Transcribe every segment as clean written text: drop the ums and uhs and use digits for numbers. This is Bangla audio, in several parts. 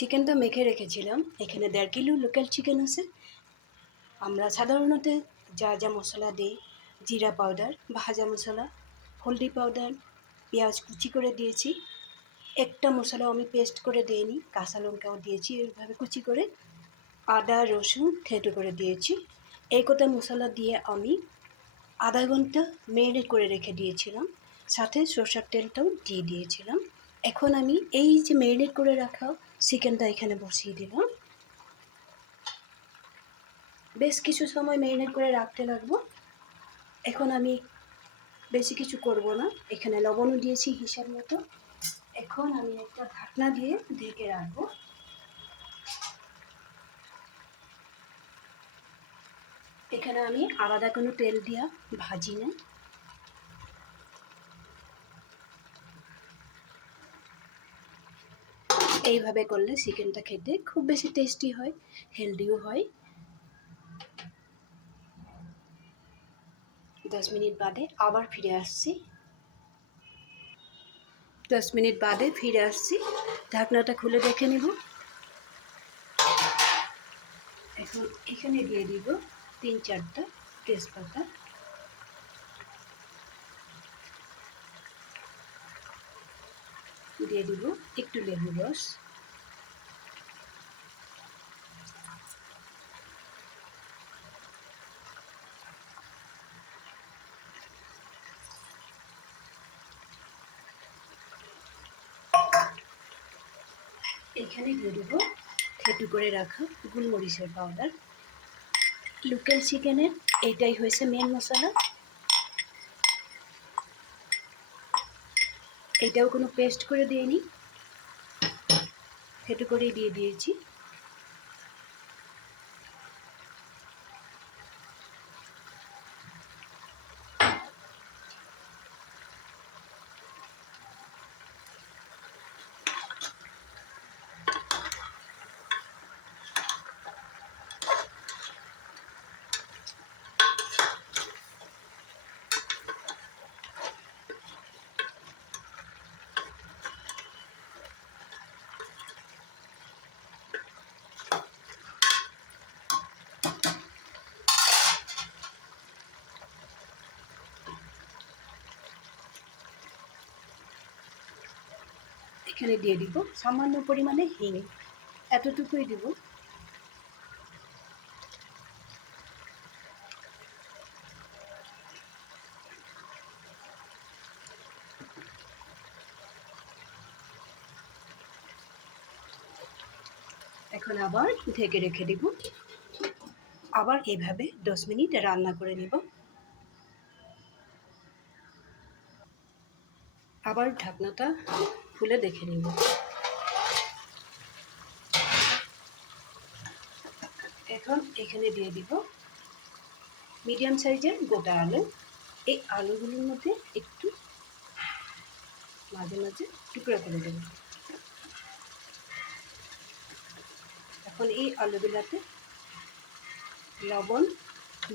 চিকেনটা মেখে রেখেছিলাম। এখানে 1.5 কিলো লোকাল চিকেন আছে। আমরা সাধারণত যা যা মশলা দিই, জিরা পাউডার, ভাজা মশলা, হলদি পাউডার, পেঁয়াজ কুচি করে দিয়েছি। একটা মশলাও আমি পেস্ট করে দিইনি, কাঁচা লঙ্কাও দিয়েছি এইভাবে কুচি করে। আদা রসুন থেঁতো করে দিয়েছি। এই কটা মশলা দিয়ে আমি আধা ঘন্টা ম্যারিনেট করে রেখে দিয়েছিলাম, সাথে সরষের তেলটাও দিয়ে দিয়েছিলাম। এখন আমি এই যে ম্যারিনেট করে রাখা চিকেনটা এখানে বসিয়ে দিলাম। বেশ কিছু সময় ম্যারিনেট করে রাখতে লাগবো। এখন আমি বেশি কিছু করব না, এখানে লবণও দিয়েছি হিসাব মতো। এখন আমি একটা ঢাকনা দিয়ে ঢেকে রাখবো। এখানে আমি আলাদা কোনো তেল দিয়া ভাজি না। এইভাবে করলে চিকেনটা খেতে খুব বেশি টেস্টি হয়, হেলদিও হয়। 10 মিনিট বাদে আবার ফিরে আসছি। 10 মিনিট বাদে ফিরে আসছি, ঢাকনাটা খুলে দেখে নেব। এখন এখানে দিয়ে দিব 3-4টা তেজপাতা, দিয়ে দিব একটু লেবুর রস, এখানে দিয়ে দেবো থেঁতো করে রাখা গোলমরিচের পাউডার। লোকাল চিকেনের এইটাই হয়েছে মেন মশলা। এটাও কোনো পেস্ট করে দিইনি, থেঁতো করেই দিয়ে দিয়েছি। এখানে দিয়ে দিব সামান্য পরিমাণে হিং, এতটুকুই দিব। এখন আবার ঢেকে রেখে দিব। আবার এভাবে 10 মিনিট রান্না করে নেব। আবার ঢাকনাটা খুলে দেখে নেব। এখন এখানে দিয়ে দিব মিডিয়াম সাইজের গোটা আলু। এই আলুগুলোর মধ্যে একটু মাঝে মাঝে টুকরো করে দেব। এখন এই আলুগুলোতে লবণ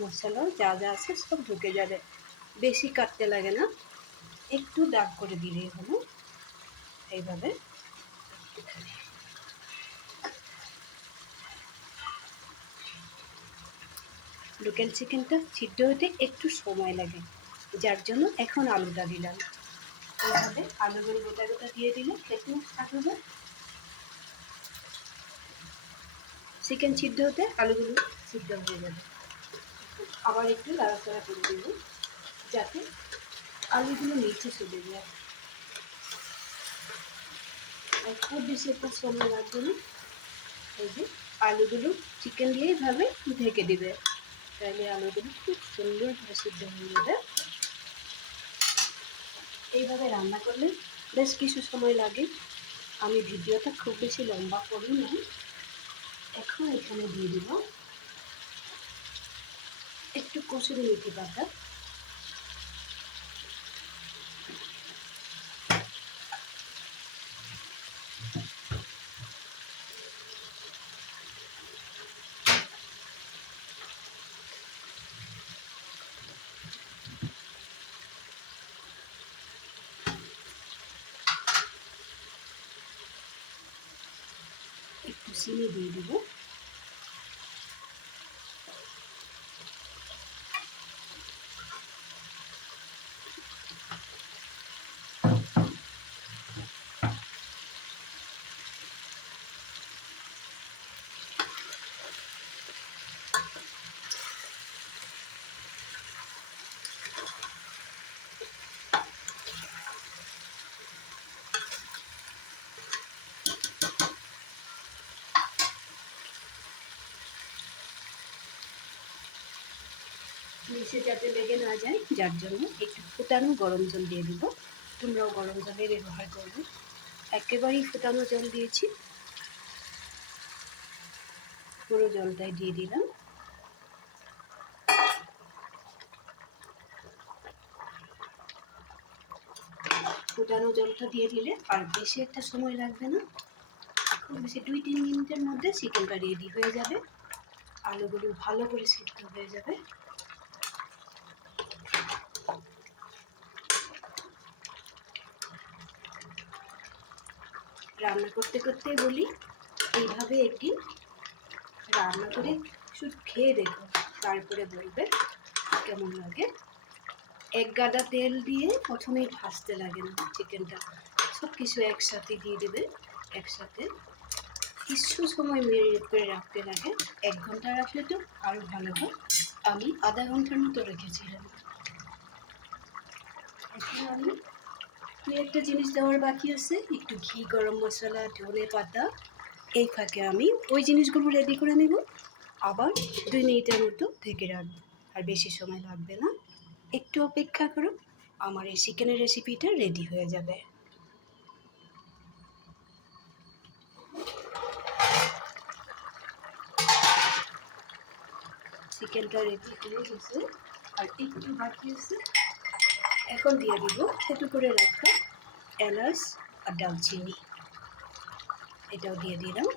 মশলা যা যা আছে সব ঢুকে যাবে, বেশি কাটতে লাগে না, একটু দাগ করে দিলেই হলো। এইভাবে লোকাল চিকেনটা সিদ্ধ হতে একটু সময় লাগে, যার জন্য এখন আলুটা দিলাম। এইভাবে আলুগুলো গোটা গোটা দিয়ে দিলে খেতে স্বাদ হবে। চিকেন সিদ্ধ হতে আলুগুলো সিদ্ধ হয়ে যাবে। আবার একটু নাড়াচাড়া করে দেব যাতে আলুগুলো নিচে চলে যায়। আর খুব বেশি একটা সময় লাগবে না। এই যে আলুগুলো চিকেন দিয়ে এইভাবে ঢেকে দিবে, তাহলে আলুগুলো খুব সুন্দরভাবে সিদ্ধ হয়ে যাবে। এইভাবে রান্না করলে বেশ কিছু সময় লাগে। আমি ভিডিওটা খুব বেশি লম্বা করি না। এখন এখানে দিয়ে দিব একটু কসুরি মেথি পাতা, চিনি দিয়ে দিব। নিচে যাতে লেগে না যায়, যার জন্য একটু ফুটানো গরম জল দিয়ে দিব। তোমরাও গরম জলে ব্যবহার করবে। একেবারেই ফুটানো জল দিয়েছি, পুরো জলটাই দিয়ে দিলাম। ফুটানো জলটা দিয়ে দিলে আর বেশি একটা সময় লাগবে না, খুব বেশি 2-3 মিনিটের মধ্যে চিকেনটা রেডি হয়ে যাবে। আলুগুলো ভালো করে সিদ্ধ হয়ে যাবে। রান্না করতে করতে বলি, এইভাবে একদিন রান্না করে শুধু খেয়ে দেখো, তারপরে বলবে কেমন লাগে। এক গাদা তেল দিয়ে প্রথমেই ভাজতে লাগে না চিকেনটা, সব কিছু একসাথে দিয়ে দেবে। একসাথে কিছু সময় মেরিনেট করে রাখতে লাগে। 1 ঘন্টা রাখলে তো আরও ভালো হয়। আমি আধা ঘন্টার মতো রেখেছিলাম। এখন আমি একটা জিনিস দেওয়ার বাকি আছে, একটু ঘি, গরম মশলা, ধনে পাতা। এই ফাঁকে আমি ওই জিনিসগুলো রেডি করে নেব, আবার 2 মিনিটের মতো ঢেকে রাখবো। আর বেশি সময় লাগবে না, একটু অপেক্ষা করো, আমার এই চিকেনের রেসিপিটা রেডি হয়ে যাবে। চিকেনটা রেডি হয়ে গেছে, আর একটু বাকি আছে। এখন দিয়ে দিব থেতু করে রাখা এলাচ আর দারচিনি, এটাও দিয়ে দিলাম।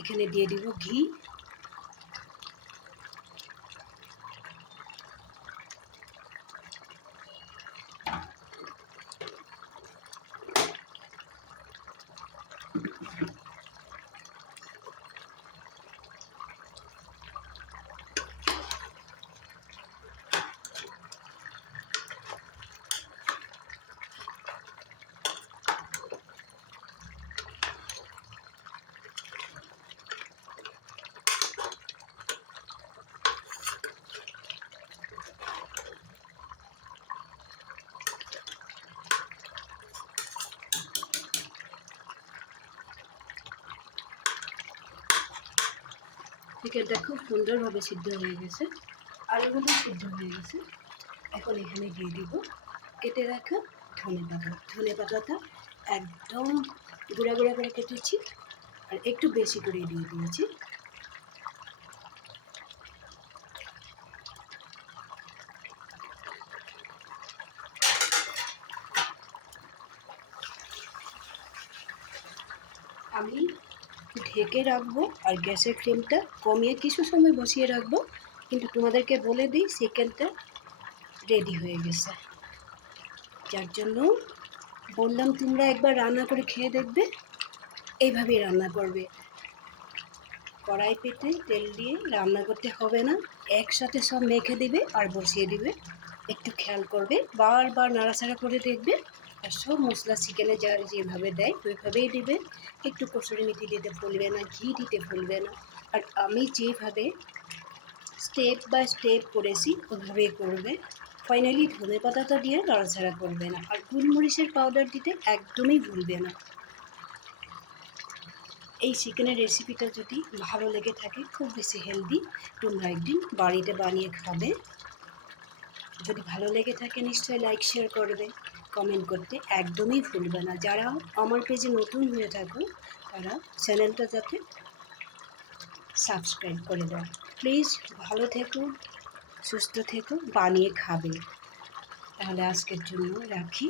এখানে দিয়ে দিব ঘি। চিকেনটা খুব সুন্দরভাবে সিদ্ধ হয়ে গেছে, আলুগুলো সিদ্ধ হয়ে গেছে। এখন এখানে দিয়ে দিব কেটে রাখা ধনে পাতা। ধনে পাতাটা একদম গুঁড়া গুঁড়া করে কেটেছি, আর একটু বেশি করে দিয়ে দিয়েছি। আমি ঢেকে রাখবো আর গ্যাসের ফ্লেমটা কমিয়ে কিছু সময় বসিয়ে রাখবো, কিন্তু তোমাদেরকে বলে দিই চিকেনটা রেডি হয়ে গেছে, যার জন্য বললাম তোমরা একবার রান্না করে খেয়ে দেখবে। এইভাবেই রান্না করবে, কড়াই পেতে তেল দিয়ে রান্না করতে হবে না, একসাথে সব মেখে দিবে আর বসিয়ে দিবে। একটু খেয়াল করবে, বারবার নাড়াচাড়া করে দেখবে। আর সব মশলা চিকেনে যেভাবে দেয় ওইভাবেই দিবে। একটু কসুরি মেথি দিতে ভুলবে না, ঘি দিতে ভুলবে না। আর আমি যেভাবে স্টেপ বাই স্টেপ করেছি ওইভাবেই করবে। ফাইনালি ধনে পাতাটা দিয়ে নাড়াচাড়া করবে না, আর গোলমরিচের পাউডার দিতে একদমই ভুলবে না। এই চিকেনের রেসিপিটা যদি ভালো লেগে থাকে, খুব বেশি হেলদি, তোমরা একদিন বাড়িতে বানিয়ে খাবে। যদি ভালো লেগে থাকে নিশ্চয়ই লাইক শেয়ার করবে, কমেন্ট করতে একদমই ভুলবে না। যারা আমার পেজে নতুন হয়ে থাকো তারা চ্যানেলটা যাতে সাবস্ক্রাইব করে দাও। প্লিজ ভালো থেকো, সুস্থ থেকো, বানিয়ে খাবে। তাহলে আজকের জন্য রাখি।